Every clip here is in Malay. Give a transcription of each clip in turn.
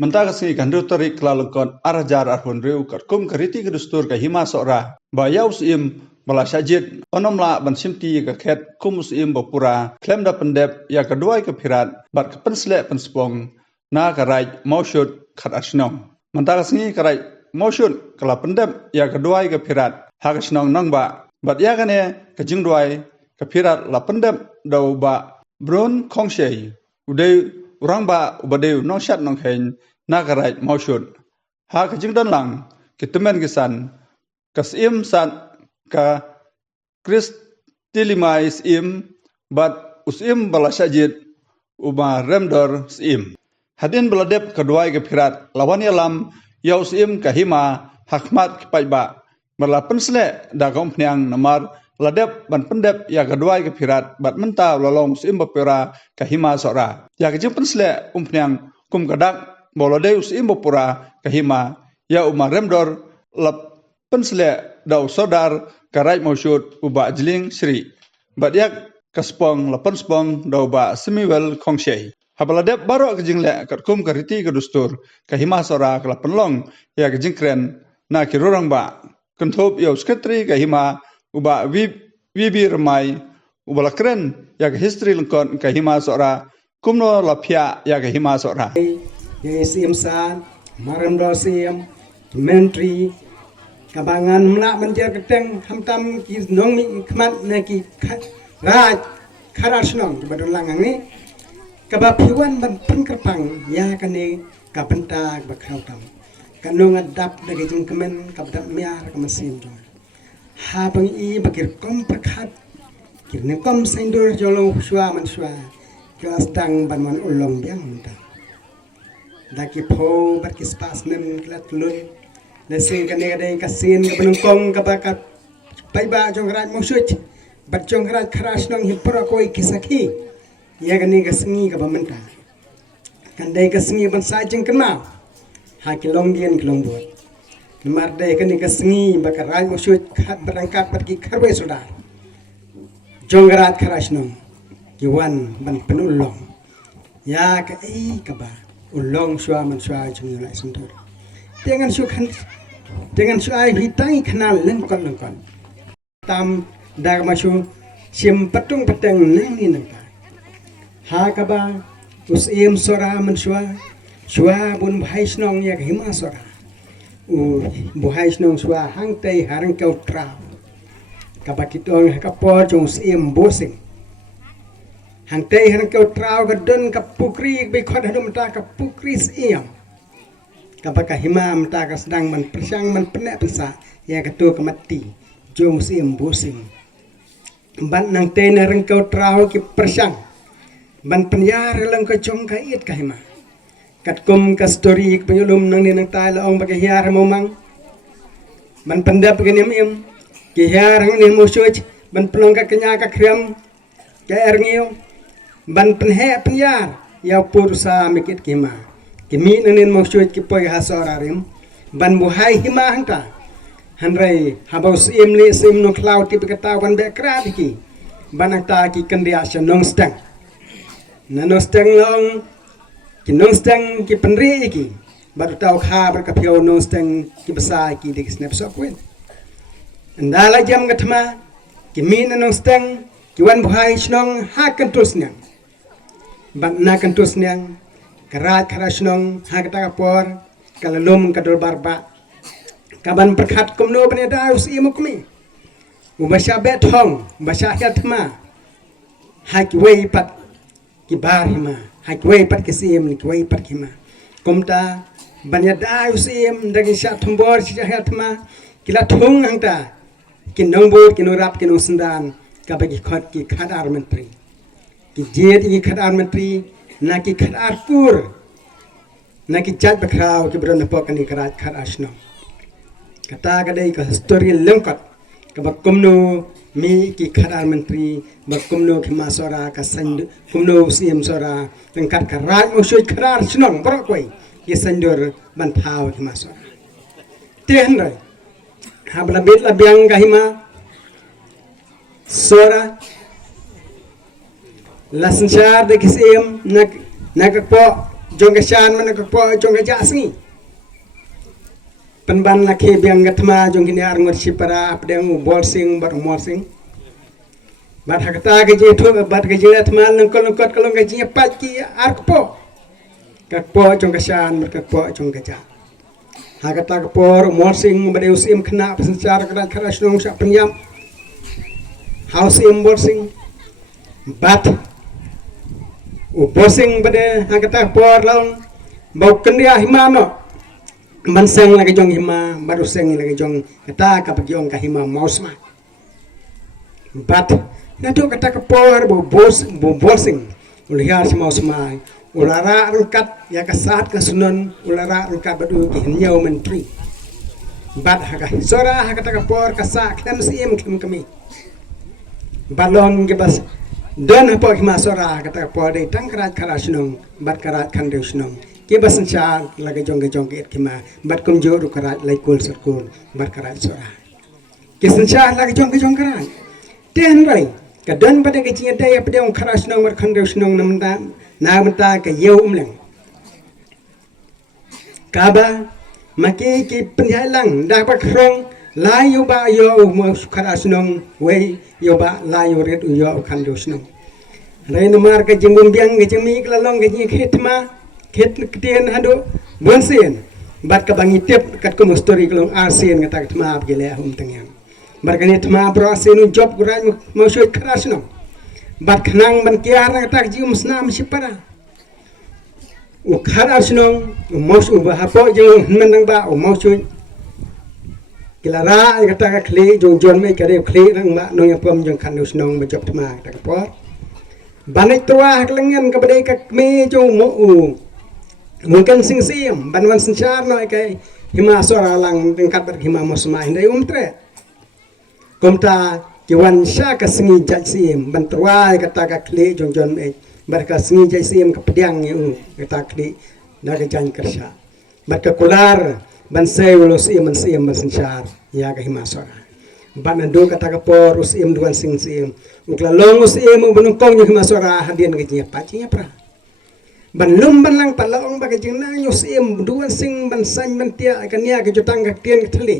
Mentaka singi kan rutari kelalengkon arajar arhun riu kum keriti kedustur ke hima sora bayau sim bala syajid onomla ban simti ke ket kum sim bapura klem da pendep ya kedua ke pirat bat ke pensle penspong na karai mausyud khat asnong. Mentaka singi karai mausyud kala pendep ya kedua ke pirat hak asnong nang ba bat ya kane ke jingduai ke pirat la pendep dau ba brun kongsei udai urang ba ubadeu nong syat nong hen nagarai mausyud. Ha kajing dan lang kitemen kisan kasim san ka kristilimais im bat usim bala syajid uba remdor sim. Hadin beladep kedua ke pirat lawan yalam ya usim kahima hakmat kipaiba berla pensle da kompniang namar ladep ban pendep ya kedua ke pirat bat menta lolong usim bapira kahima sora. Ya kajing pensle umpniang kum kadak bolode usim bapura kahima ya umar remdor lap pensle dau sodar karai mausyud uba jling sri badyak kaspong lapan spong dau ba semiwel kongsei habaladep baro kejingle katkum kariti kedustur kahima sora kelapan long ya kejingkren na kirurang ba kentop ya sketri kahima uba wibi remai ubala kren ya history lengkon kahima sora kumno lapia ya kahima sora Sim san, maremdor sim, menteri, kabangan melak menjar keteng hamtam ki nong mi kmat neki raj kharas nong badon langang ni kabapiwan ban pengkerpang ya kane kapenta bakrautam kanong adap dagi jengkemen kapdap miar kamasim dong ha bang I bakir kom perkhat kirne kom sendur jolong shwa man shwa kelas dang ban man ulong biang mentang daki po berkis pas nem kelat lun lesing kane kadai kasin ke penungkong kabakat paiba jong rat musyuj bat jong rat kharas nang hipra koi kisaki ya kane kasengi ka pamenta kandai kasengi ban sajeng kena ha kilong dien kilong buat nemar dai kane kasengi bakar rat musyuj khat berangkat pergi kharwe sudar jong rat kharas nang kiwan ban penulong ya ka ai ka ba ulong shwa man shwa chung lai sentur dengan shwa hitai kenal lengkon tam dar masyu sim patung pateng nang ni nang ha ka ba usim sora man shwa bun bhai snong ya hima sora u bhai snong shwa hang tai harang kau tra ka ba kitong ka po chung sim bosing hang tei hang kau trau ka don ka pukri be khod hadum ta ka pukri siam ka ba ka himam ta ka sedang man persang man penek pesa ya ka tu ka mati jong siam bosing ban nang tei na rang kau trau ki persang ban penyar lang ka jong ka it ka hima kat kum ka story ka penyulum nang ni nang ta la ong ba ka hiar momang ban pendap ka nim im ki hiar hang ni musuj ban pelong ka kenya ka krem ka erngio ban penhe penyar ya pursa mikit kima kimi nanin maksud ki poi hasorarim ban buhai hima hangta hanrai habau sim li sim no cloud ti kata ban be kra ki ban ta ki kandia nong stang na no stang long ki nong stang ki penri ki baru tau kha ber ka pio nong stang ki besar ki dik snap so kuin andala jam gatma kimi na nong stang ki wan buhai snong ha kan tusnya ban na kan tus nyang karat kharasnong hagta kapor kalalum kadol barba kaban perkhat kumno bne da us imukmi ubasha bethong basha yatma hak wei pat ki bar hima hak wei pat ki sim ki wei pat hima kumta banya da us im dagi sha thumbor si yatma kila thung hangta kinong bot kinurap kinong sendan kabagi khot ki khadar menteri ki jet ki khadar menteri na ki khadar pur na ki jat bakrao ki bron pok ni karat khad asno kata kadai ka history lengkap ka bakumno mi ki khadar menteri bakumno ki masora ka sand kumno sim sora tengkat karat musuj khadar snong bro koi ki sandur ban phao ki masora ten rai habla bit la biang kahima sora lasensyar de kisim nak po jong kesan mana kepo jong keja sengi penban laki biang gatma jong kini arngot sipara pedang bolsing bar mosing bar hakata gaji tu bar gaji atma lengkot kalau gaji pat ki arpo kakpo jong kesan bar kakpo jong keja hakata kepo mosing bar usim kena pesencar kerat keras nong sak penyam housing bolsing bat posing pada hakata por laung bau kendia himano manseng lagi jong hima baru seng lagi jong kata kapagi ong kahima mausma bat nado kata kapor bo bosing ulihar si mausma ulara rungkat ya kasat kasunon ulara rungkat badu kihinyau menteri bat haka sora hakata kapor kasak kem sim kami balong gebas dan apa masora kata pada tang kerat karasnong bat kerat kandusnong ke basenca lagi jong ke kema bat kumjur kerat laikul serkul bat kerat sora ke senca lagi jong kerat ten rai kadan pada ke cinya daya pada ong karasnong bat kandusnong namta ke yau umleng kaba maki ki penhalang dapat krong layu ba yo karasnong we yo ba layu red yo kandusnong lain mar ke jembun biang ke jemi kelalong ke khitma khit ketien hado bonsen bat ka bangi tep kat ko story kelong arsen ngata khitma ab gele hum tengyang bar kan khitma bro senu job gurai mo shoy karasnong bat khnang ban kiar ngata ji musnam sipara u karasnong mo su ba hapo je menang ba o mo shoy kilara kata ka kli jong jon me kare kli rang ma no yapom jong khanus nong ba job tma ta po banai tua kelengan kepada ka me jong mo mungkin sing sim banwan sencar no kai hima sora lang tingkat ber hima mosma indai tre komta kiwan sha ka singi jaj sim ban tua kata ka kli jong jon me bar ka singi jaj sim ka pedang yu kata kli da ka jan kersha bar ka kular ban sai ulos im ban sencar ya ka himasora ban ando kata ka por us im duan sing sim ukla long us im bunung kong ni himasora hadian ke nya pacinya pra ban lum ban lang palong ba ke jingna us im duan sing ban san ban tia ka nia ke jutang ka tien ke thli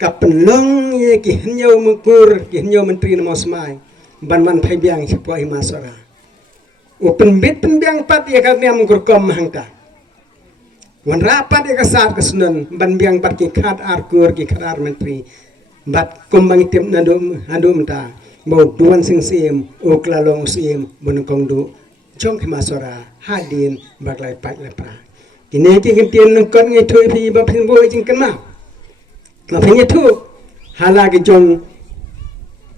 ka penlong ye ki hnyau mukur ki hnyau menteri na mosmai ban phai biang sipo himasora u penbit penbiang pat ye ka nia mukur kom hangta wan rapat ya kasar kesunan ban biang pat ki khat arkur ki kharar menteri bat kumbang tim nadum ta bo duan sing sim o klalong sim bonokong du jong kemasora hadin baglai pat lepra kini ki kintien nongkon ngi thui phi ba phin bo jing kan ma phin tu hala ki jong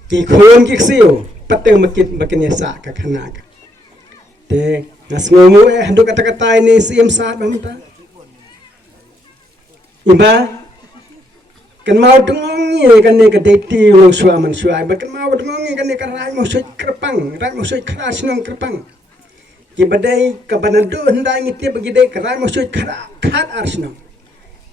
ki khon ki siu pateng makit baknya sa ka khana ka te ngasngomu handu kata-kata ini sim saat bamta iba kan mau dengong ye kan ne ka deti lo sua man sua ba kan mau dengong ye kan ne ka rai mo soi keras nong krepang ki badai ka banado handa ngiti bagi dai ka rai mo soi khat arsnong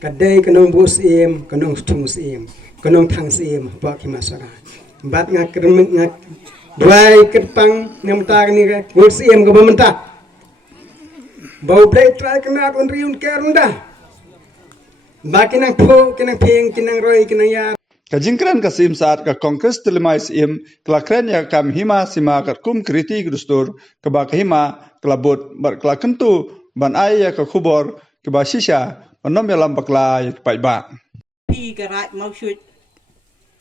ka dai kanong bus im kanong stung sim kanong thang sim ba ki masara bat nga kremeng nga dwai krepang ngam ta ni ka bus im ka bamenta bau play try kana on riun kerunda ba kinang po kinang ping kinang roy kinang ya Kajingkran kasim saat ka kongres telemais im kelakren ya kam hima sima kum kriti gustur keba hima kelabut bar kelakentu ban ai ya ka khubor keba shisha onom ya lam bakla ya pai ba pi garai mau shui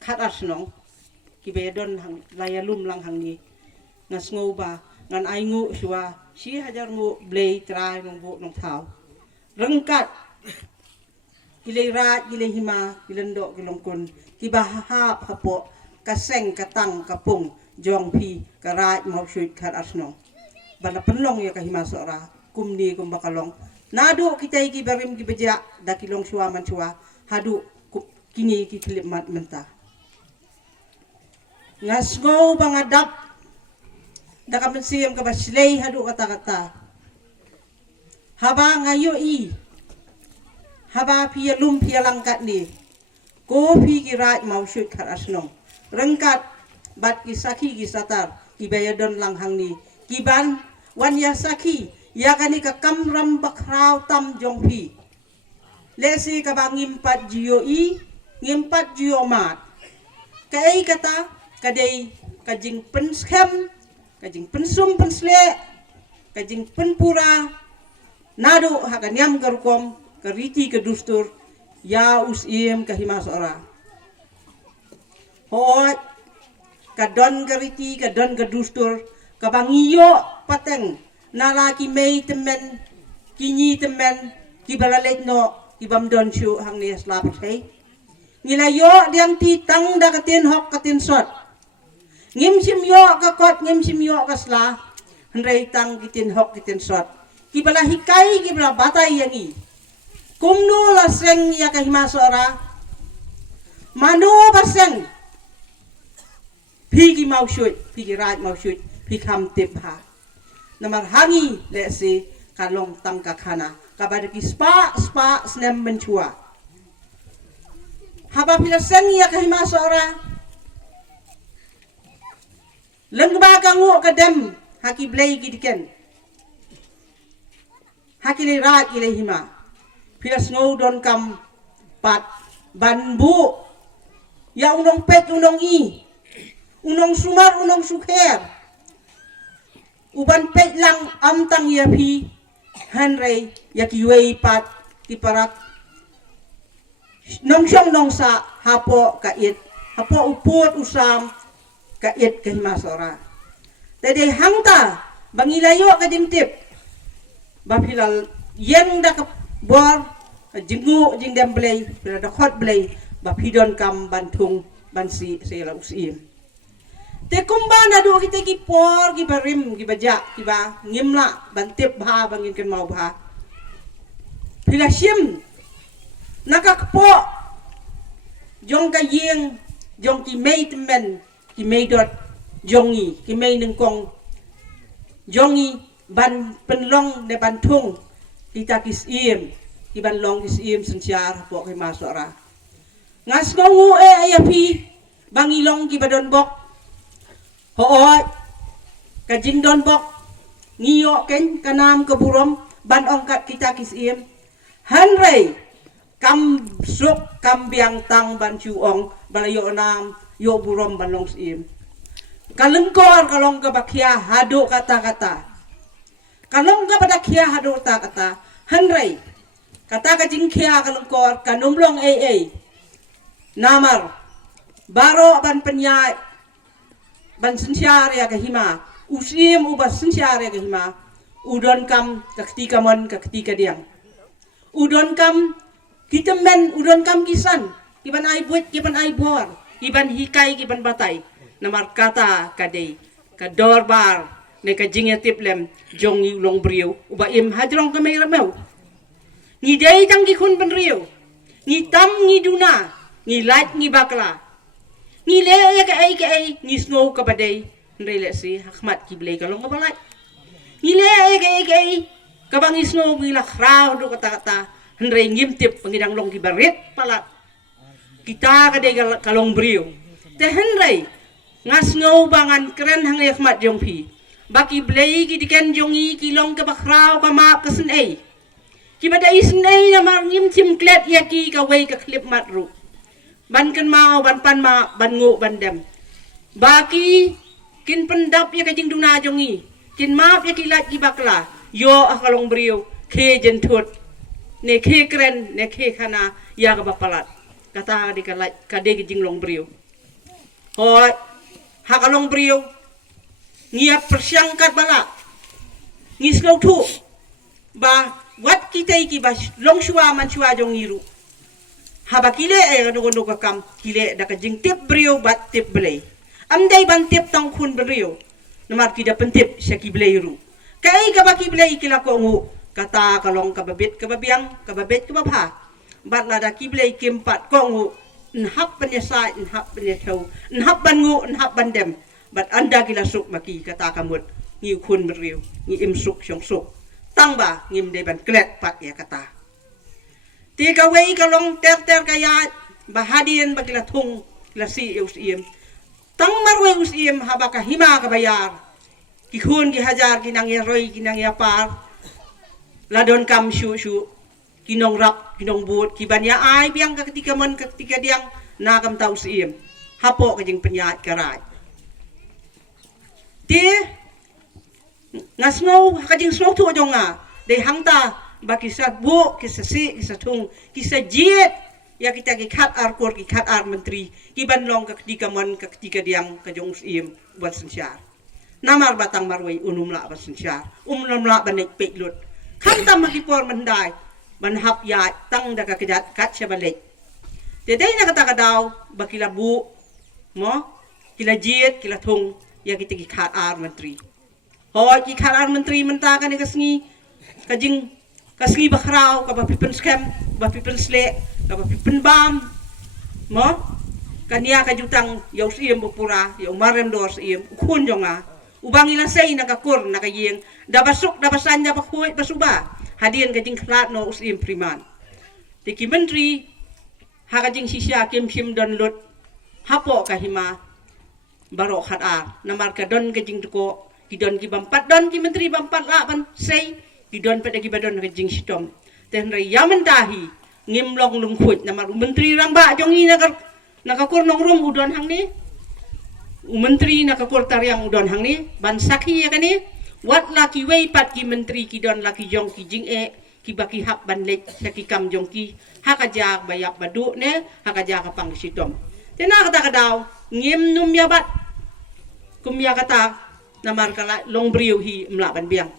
khat asnong ki be don hang layalum lang hang ni ngas ngo ba ngan ai ngo suwa si hajar ngo blei trai nong bo nong thau rengkat kilay rat, kilay hima, kilandok, kilongkon, kibahahap hapo, kaseng, katang, kapung, jong pi, karat, mausut, kat asnong. Bala penlong ya kahima sora, kumni kumbakalong. Nado kita iki barim kibajak, dakilong suwa man suwa, hadu kini kikilip mat mentah. Ngasngo bangadap, dakamensiyam kabaslay hadu kata-kata. Haba ngayo haba pia lum pia langkat ni ko pi kirat mau shoot khat asnong rengkat bat ki saki ki satar ki bayadon langhang ni ki ban wan ya saki ya kani ka kamram bakraw tam jong pi lesi ka ba ngimpat jiyo ngimpat jiyo mat kai kata kadai kajing penskem kajing pensum pensle kajing penpura nado hakanyam garukom kariti kedustur ya usim kahima sora hoi kadon kariti kadon kedustur kabangiyo pateng nalaki mei temen kinyi temen kibalalet no kibam don shu hang ni slapat hei nilayo diang titang da katin hok katin sot ngim sim yo ka kot ngim sim yo ka sla hendrai tang kitin hok kitin sot kibala hikai kibala batai yangi kumno la seng ya kahima sora mano baseng pigi mau shui pigi raj mau shui pikam tibha namar hangi lesi kalong tangka khana kabadaki spa snem menchua haba pila seng ya kahima sora lengba kangu kadem haki blei gidiken haki le raj ile hima pila snow don kam pat banbu ya unong pet unong i unong sumar unong sukher uban pet lang amtang yapi hanrei yakiwei pat tiparak nong syong nong sa hapo kait hapo uput usam kait kehimasora tadi hangta bangilayo kadimtip bapilal yen da bor jingu jing dem blay bila da khot blay bapidon kam bantung bansi sela usim te kumba na do kita ki por ki barim ki baja ki ba ngimla bantip bha bangin ken mau bha pila sim nakakpo jong ka yeng jong ki mei temen ki mei dot jongi ki mei neng kong jongi ban penlong de bantung kita kisim iban long kisim sensiar po kay masora ngas ngongu ayapi bangilong kibadon bok hooi kajing don bok ngiyo ken kanam keburom ban ongkat kita kisim hanrei kam suk kam biang tang ban chuong balayo nam yo burom ban long sim kalengkor kalong kabakia hado kata-kata kalong ka pada kia hado kata hanrei kata kajing kia kalengkor kanumlong namar baro ban penyai ban sensiar ya kahima usim ubas sensiar ya kahima udon kam ketika mon ketika diang udon kam kitemen udon kam kisan kiban ai buat kiban ai bor kiban hikai kiban batai namar kata kadei kador bar ne kajing tiplem jong yu long brio uba im hajrong kamay ramau ni dei tang ki kun benrio ni tam ni duna ni light ni bakla ni le ya ka ai ni snow ka badai ndai le si hakmat ki blei kalong ka balai ni le ya ka ai ka bang snow ni la khrau do kata ndai ngim tip pangidang long ki barit palat kita ka dei kalong brio te hendrai ngas ngau bangan keren hang hakmat jong pi baki blei ki diken jongi kilong ke bakrau ka ma kesen ki bada isnei na mar ngim tim klet ya ki ka wei ka klip matru ban kan mau ban pan ma ban ngu ban dem baki kin pendap ya ka jing duna jongi kin map ya ki lat ki bakla yo akalong brio ke jentut ne ke keren ne ke khana ya ka bapalat kata di ka lat ka de ki jing long brio hoi hakalong brio ngiap persyangkat bala ngislau tu ba wat kita iki ba long shua man shua jong iru haba kile gondo ka kam kile da ka jing tip brio bat tip blei amdai ban tip tang khun brio namar ki da pentip syaki blei ru kai ka ba ki blei kila ko ngu kata kalong ka babit ka babiang ka babet ka bapha bat la da ki blei kimpat ko ngu nhap ban ya sai nhap ban ya thau nhap ban ngu nhap ban dem bat anda kila suk maki kata kamut ngi kun beriu ngi im suk syong suk tang ba ngim de ban klet pat ya kata tiga wei kalong ter kaya bahadian bagila thung la si usiem tang marwe usiem haba ka hima ka bayar ki kun ki hajar ki nang ya roi ki nang ya par ladon kam syu kinong rap kinong but kibanya ai biang ka ketika man ketika diang na kam tau sim hapo ka jing penyat karai dia ngasno ka jing sno tu jonga de hangta ba kisat bu kisasi kisatung kisajiet ya kita ki khat ar kor ki khat ar menteri ki ban long ka ketika man ka ketika diang ka jong sim buat sensyar namar batang marwai unum la ba sensyar la banek peklut hangta makipor mandai ban hap ya tang da ka kejat kat sebalek dedai na kata kadau bakila bu mo kila jiet kila thung ya kita ki khat ar menteri hoi ki khat ar menteri menta ka ni kasngi kajing kasngi bakrau ka ba pipen scam ba pipen sle ka ba pipen bam mo kania ka jutang yau siem bupura yau marem dor siem kun jonga ubang ila sei na ka kur na ka yeng da basuk da basanya ba khoi basuba hadian kajing klat no usim priman tiki menteri hakajing sisya kim don lut hapo kahima baro khat ar namar ka don kajing tuko kidon ki bampat don ki menteri bampat la ban sei kidon pada ki badon kajing sitom ten re yamen dahi ngimlong lung khut namar menteri ramba jongi nakakur nong rum udon hang ni menteri nakakur tariang udon hang ni ban sakhi ya kani wat laki wei pat ki menteri ki don laki jong ki jing ki baki hak ban lek saki kam jong ki hakaja bayap badu ne hakaja ka pang sitom tena kata kadau ngim num ya bat kum ya kata namar kala long briu hi mla ban biang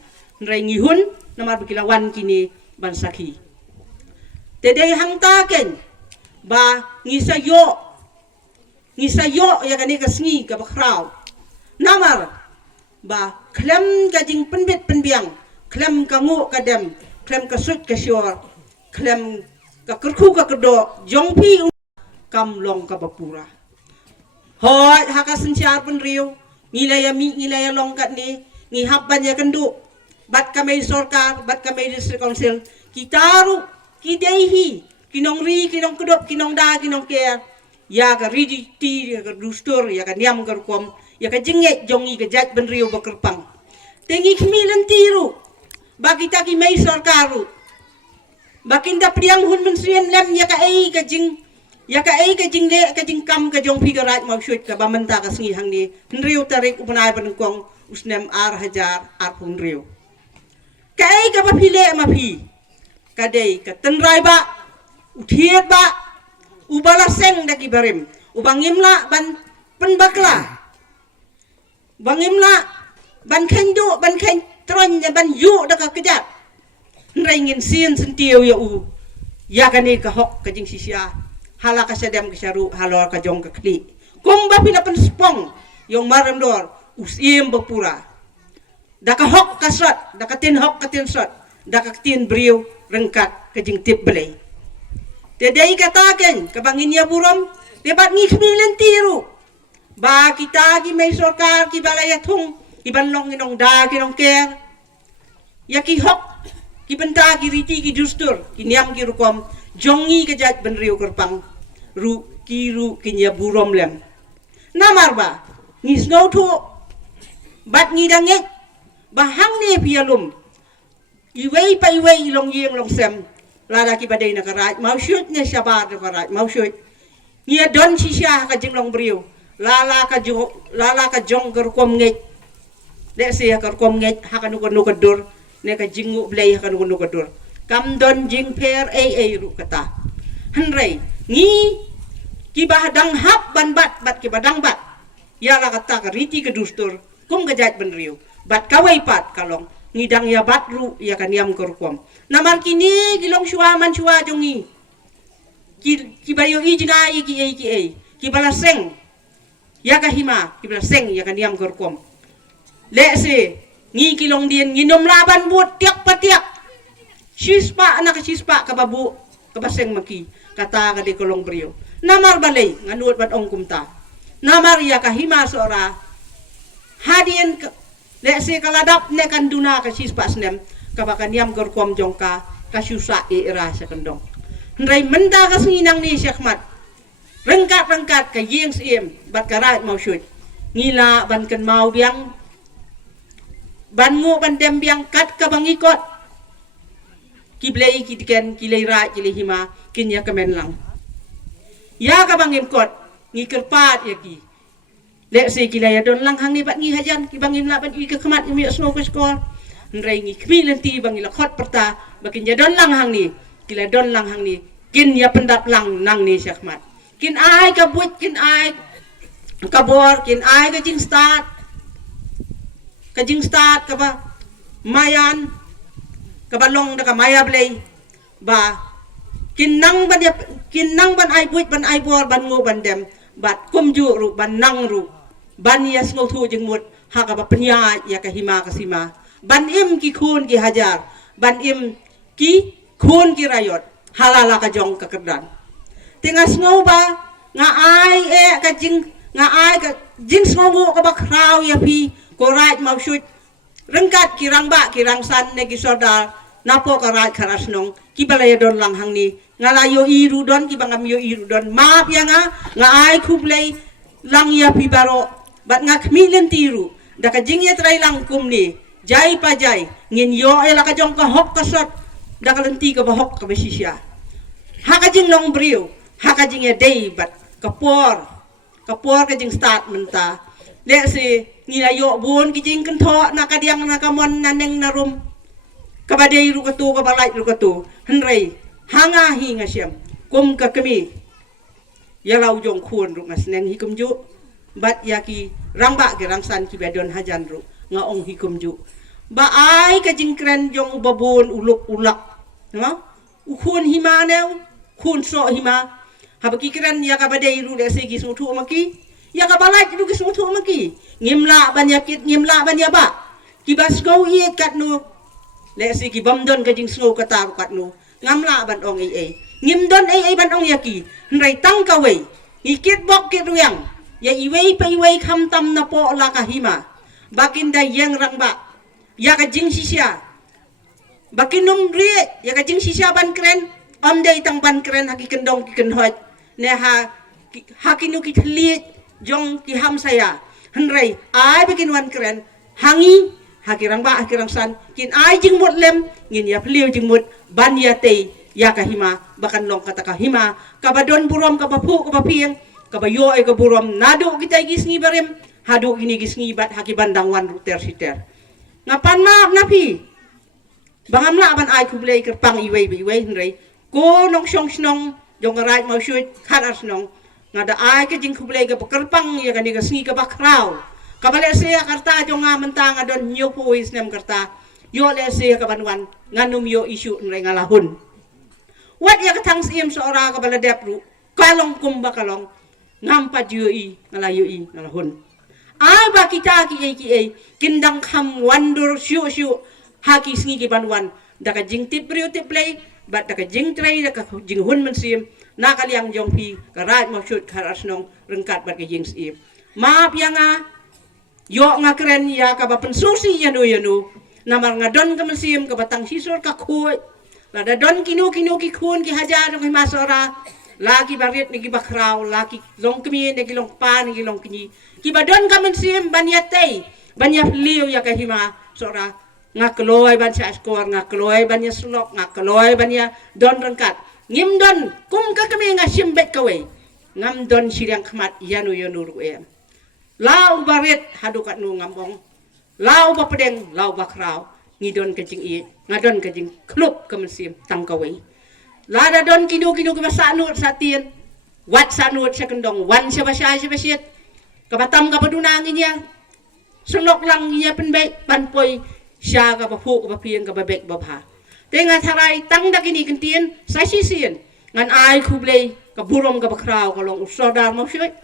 nrai ngihun namar bikilawan kini ban saki tede hang ta ken ba ngisayo ya kani kasngi ka bakrau namar ba klem gajing penbit penbiang klem kangu kadem klem kasut kasyor klem ka kerku ka kedo jongpi kam long ka bapura hoi haka sensyar penriu ngilaya long kat ni ngihap banya kendu bat kamay sorkar bat kamay district council kitaru kidehi kinong ri kinong kedop kinong da kinong care ya ka ridi ti ya ka dustur ya ka niam ka rukom ya ka jengek jongi ka jat benriu bakerpang tengi kemilan tiru bagi taki mai sorkaru bakinda priang hun mensian lem ya ka ei ka jing le ka jing kam ka jong pigarat mau syut ka bamenta ka singi hang ni nriu tarik upunai panengkong usnem ar hajar ar pun riu ka ei ka bapile mapi ka dei ka tenrai ba uthiet ba ubala seng daki barim ubangimla ban penbakla bangimla ban kendu ban ken tron ban yu da ka kejat nraingin sin sentiu ya u ya kani ka hok ka jing sisia hala ka sedem ka syaru halor ka jong ka kli kumba pila pen spong yong maram dor usim bapura da ka hok ka sot da ka tin hok ka tin sot da ka tin briu rengkat ka jing tip belai tedai kataken ka bangin ya buram debat ngi khmilen tiru ba kita ki may sorkar ki balaya thung ki banlong inong da ki nong ker ya ki hok ki benta ki riti ki dustur ki niam ki rukom jongi ka jat benriu kerpang ru ki nya burom lem namar ba ngi snow thu bat ngi danget ba hang ne pialum iwei pa iwei long yeng long sem lada ki badai na karat mau syut nya syabar na karat mau syut ngia don sisya ka jing long briu lala ka jong kerkom nget le se ka kerkom nget hakanu ko nukadur ne ka jingu blai hakanu ko nukadur kam don jing per ai ru kata hanrei ngi ki badang hap ban bat ki badang bat ya la kata ka riti ke dustur kum gajat benriu bat kawai pat kalong ngidang ya batru ya kan yam kerkom namar kini gilong shua man shua jongi ki bayo i jina ki balaseng ya ka hima ki balaseng ya kan yam kerkom le se ngi kilong dien nginom laban buat tiak patiak sispa anak sispa ka babu ka baseng maki kata ka di kolong brio namar balay nganuot bat ong kumta namar ya ka hima sora hadien le se kaladap ne kanduna ka sispa snem ka bakan yam kerkom jongka ka susa era sa kendong ndrai menda ka singinang ni Syekmat rengkat ka yeng sim bat karat mau syut ngila ban kan mau biang ban ngu ban dem biang kat ka bangikot ki blei ki diken ki lei ra ki lei hima kin ya kemen lang ya ka bangim kot ngi kerpat ya ki lek se ki lei don lang hang ni bat ngi hajan ki bangim la bat ki kemat mi asno ko skor nrei ngi kmi lenti bangi la khot perta bakin ya don lang hang ni ki la don lang hang ni kin ya pendap lang nang ni syakmat kin ai ka buat kin ai ka bor kin ai ka jing start ka ba mayan ka balong da ka maya blei ba kinang ban ai buat ban ai bor ban ngo ban dem bat kum ju ru ban nang ru ban yas ngo thu jing mut ha ka ba penya ya ka hima ka sima ban im ki khun ki hajar ban im ki khun ki rayot halala ka jong ka kerdan tingas ngo ba nga ai ka jing nga ai ka jing ngo ka ba kraw ya pi ko right mau shoot rengkat kirang ba kirang san ne ki soda napo ka right kharas nong ki balaya don lang hang ni ngala yo iru don ki bangam yo iru don maap ya nga ai kublay lang ya pi baro bat nga kmilen tiru da ka jing ya try lang kum ni jai pa jai ngin yo la ka jong ka hok ka sot da ka lenti ka ba hok ka besisya ha ka jing long brio ha ka jing ya day bat kapor ka jing start menta le si ngila yo bun ki jing kan tho na ka diang na ka mon na neng na rum ka ba day ru ka tu ka ba lai ru ka tu henrei hanga hi nga siam kum ka kami ya lau jong khun ru ngas neng hi kum ju bat ya ki rangba ki rangsan ki bedon hajan ru nga ong hi kum ju ba ai ka jing kren jong babun uluk ulak no ukhun hima new khun so hima haba ki kren ya ka ba day ru le se ki su thu maki ya ka balai du ki su thu maki ngimla ban ya kit ngimla ban ya ba ki bas go i kat nu le se ki bam don ka jing snow ka tar kat nu ngamla ban ong ai ngim don ai ban ong yaki nrai tang ka wei ikit bok kit riang ya iwei pa iwei kham tam na po la ka hima bakin da yang rang ba ya ka jing sisya bakin num ri ya ka jing sisya ban kren om dei tang ban kren haki kendong ki kenhot ne hakinu ki thli jong ki ham saya henrei ai bakin wan kren hangi hakirang ba hakirang san kin ai jing mut lem ngin ya pliu jing mut ban ya te ya ka hima bakan long kata ka hima ka badon burom ka bapu ka bapieng ka bayo ay ka burom nado kita gisngi barem hado ini gisngi bat haki bandang wan ruter siter ngapan ma napi bangam la ban ai kublei kerpang iwei biwei henrei ko nong syong snong jong right mau shoot kharas nong ngada ai ka jing kublei ka kerpang ya kan ni ka bakraw kabale siya karta jong nga mentang adon nyo po is nem karta yo le siya kabanwan nganum yo issue nre ngalahun wat ya katang siem seora kabala depru kalong kumba kalong ngampa yo i ngalayo i ngalahun ai ba kita ki kindang kham wandur syu haki sngi ki banwan daka jing tip brio tip play bat daka jing tray daka jing hun men sim nakaliang jong pi karat mo shoot karas nong rengkat bat ka jing sim maap ya nga yo nga keren ya ka ba pensusi yanu namar nga don ka mesim ka batang sisor ka khoi la da don kinu ki khun ki hajar ng masora lagi barit ni ki bakraw lagi long kmi ni ki long pan ni ki long kini ki ba don ka mesim banyatay banyap liu ya ka hima sora nga kloy ban sa skor nga kloy banya slok nga kloy banya don rengkat ngim don kum ka kami nga simbet kawe ngam don siriang khmat yanu ruem lau barit hadukat nu ngambong lau ba pedeng lau ba kraw ngidon kajing i ngadon kajing klub kemesim tangkawai lada don kinu ke masanut satien wat sanut sekendong wan siya kabatam ka padunanginya sunok lang niya penbek panpoy siya ka bapu ka bapieng ka babek babha tenga tharai tang dakini kentien sasisien ngan ai kublei ka burom ka bakraw kalong usodar mo syoy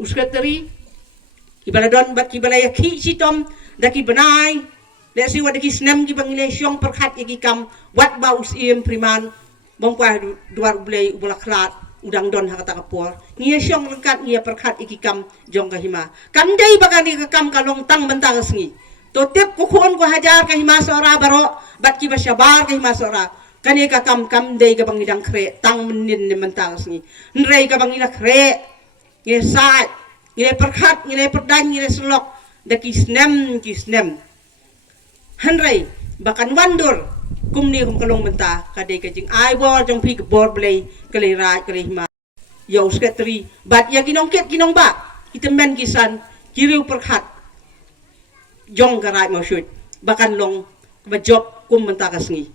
uskateri ibaladon bat kibalaya ki sitom daki benai lesi wadaki snem ki bangile syong perkhat iki kam wat ba usim priman bongpa duar blei ubulakrat udang don hakata kapor ngia syong rengkat ngia perkhat iki kam jong kahima kam dei bagani ka kam kalong tang bentang sengi to tep ko khon ko hajar ka hima sora baro bat ki basyabar ka hima sora kani ka kam dei ka bangidang kre tang menin ni mentang sengi nrei ka bangila kre nge saat nge perkhat nge perdan nge selok daki snem ki snem henrei bakan wandur kum ni kum kalong benta kadai kajing ai bor jong pi ke bor blei kali rai kali ma ya sekretari bat ya kinong ket kinong ba kita men kisan kiriu perkhat jong garai mau syut bahkan long bajok kum benta kasngi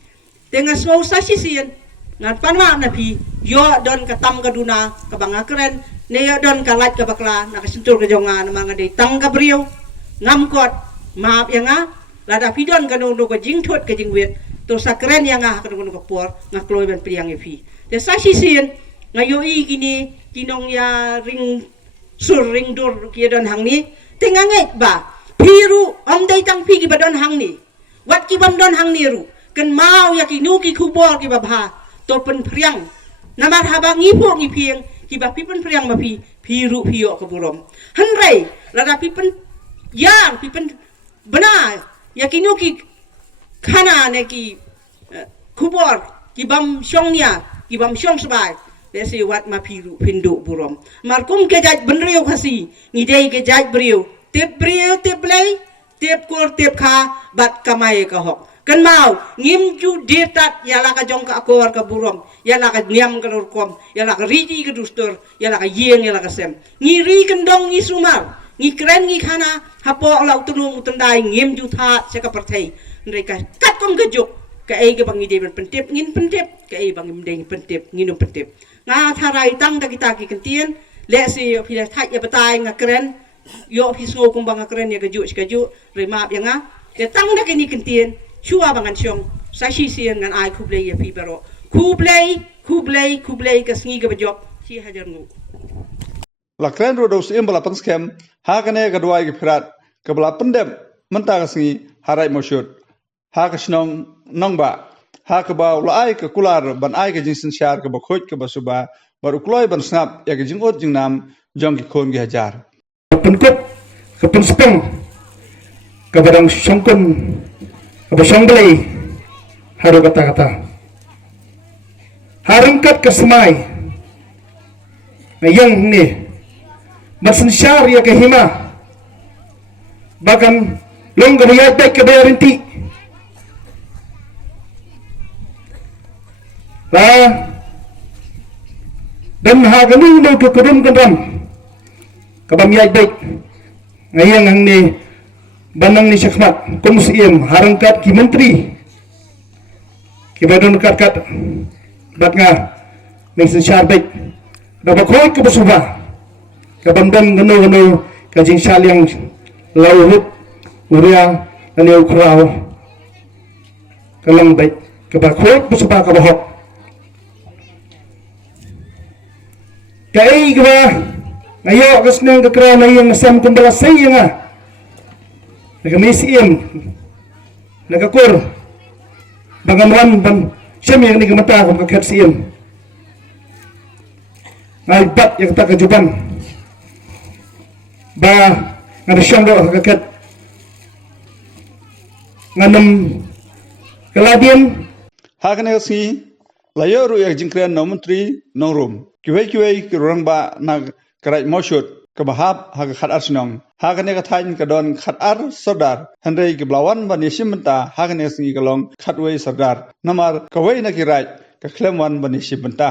tengah semua sasi sien ngan panma na pi yo don katam kaduna kabanga keren ne yo don kalat kabakla na kasentur ke jonga na mga dei tang kabriu ngam kot maap yang lada pidon kanong no ka jingthot ka jingwet to sa keren yang kanong no ka por nga kloy ban priang epi te sasi sien ngayo i kini kinong ya ring sur ring dur ki don hangni tenganget ba piru om dei tang pi ki ba don hangni wat ki bam don hangni ru kan mau ya ki nu ki kubor ki ba bha to pen priang namar haba ngipo ngipieng ki ba pi pen priang ma pi piru pio ka burom hanrei lada pi pen yang pi pen benar ya ki nu ki khana ne ki kubor ki bam syongnya ki bam syong sebai desi wat ma piru pindu burom markum ke jaj benriu khasi ngidei ke jaj briu tip lei tip kor tip kha bat kamai ka hok kan mau ngim ju detat ya la ka jong ka akor ka burom ya la ka niam ka kom ya la ka riji ka dustur ya la ka yeng ya la ka sem ngiri kendong ngi sumar ngi kren ngi khana hapo lau tunung tendai ngim ju tha se ka perthei mereka kat kom ka juk ka ai ka bangi de pentip ngin pentip ka ai bangi mdeng pentip nginu pentip nga tharai tang ta kita ki kentien le si phi thai ya batai nga kren yo phi ngo kum bang kren ya ka ju re map ya nga te tang da ki ni kentien chua bangan syong sa si sien ngan ai kublei ya pi baro kublei ka sngi ka bajok si hajar ngu lakren ro dos im bala pangskem ha kane ka duai ki phirat ka bala pendem menta ka sngi harai moshut ha ka snong nong ba ha ka ba ulai ka kular ban ai ka jingsin shar ka ba khoj ka ba suba bar ukloi ban snap ya ka jingot jingnam jong ki khon gi hajar penkut ke penspeng ke barang syongkun ke basong belai haru kata-kata harengkat ke semai yang ni masin syar ya ke hima bahkan long ke bayat baik ke bayarinti dan hagani no ke kedum kedam kabam yai baik ngayang ang ni banang ni syakmat komisiem harangkat ki menteri ki badon kat bat nga ning syar baik dapat khoi ke basuba kabam dan gano ka jing syaliang lauhut uria aneu krao kalang baik kabak khoi basuba ka bahok kai gwa ayo kasnang kakra na yung asam kumbala saya nga nagamisiim nagakur bangamwan ban siyam yung nigamata kung kakatsiim ngalibat yung takajuban ba nga siyam do kakakat nganam kaladian hakane si layo ru yak jingkren no menteri no room kiwei ki rang ba na karai moshut ke bahab ha khat arsnong ha kane ka thain ka don khat ar sardar hanrei ke blawan ban yesim menta ha kane singi kalong khatwei sardar namar kawei na kirai ka klemwan ban yesim menta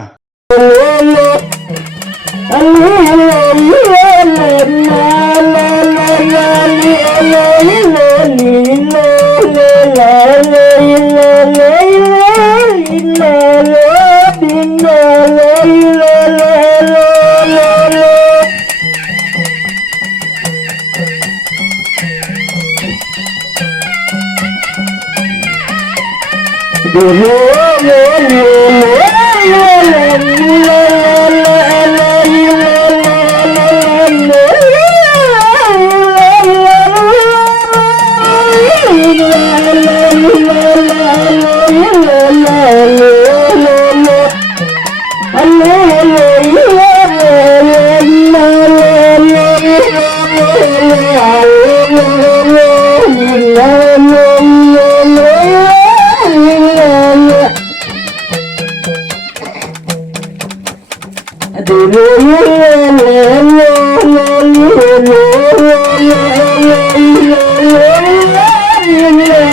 la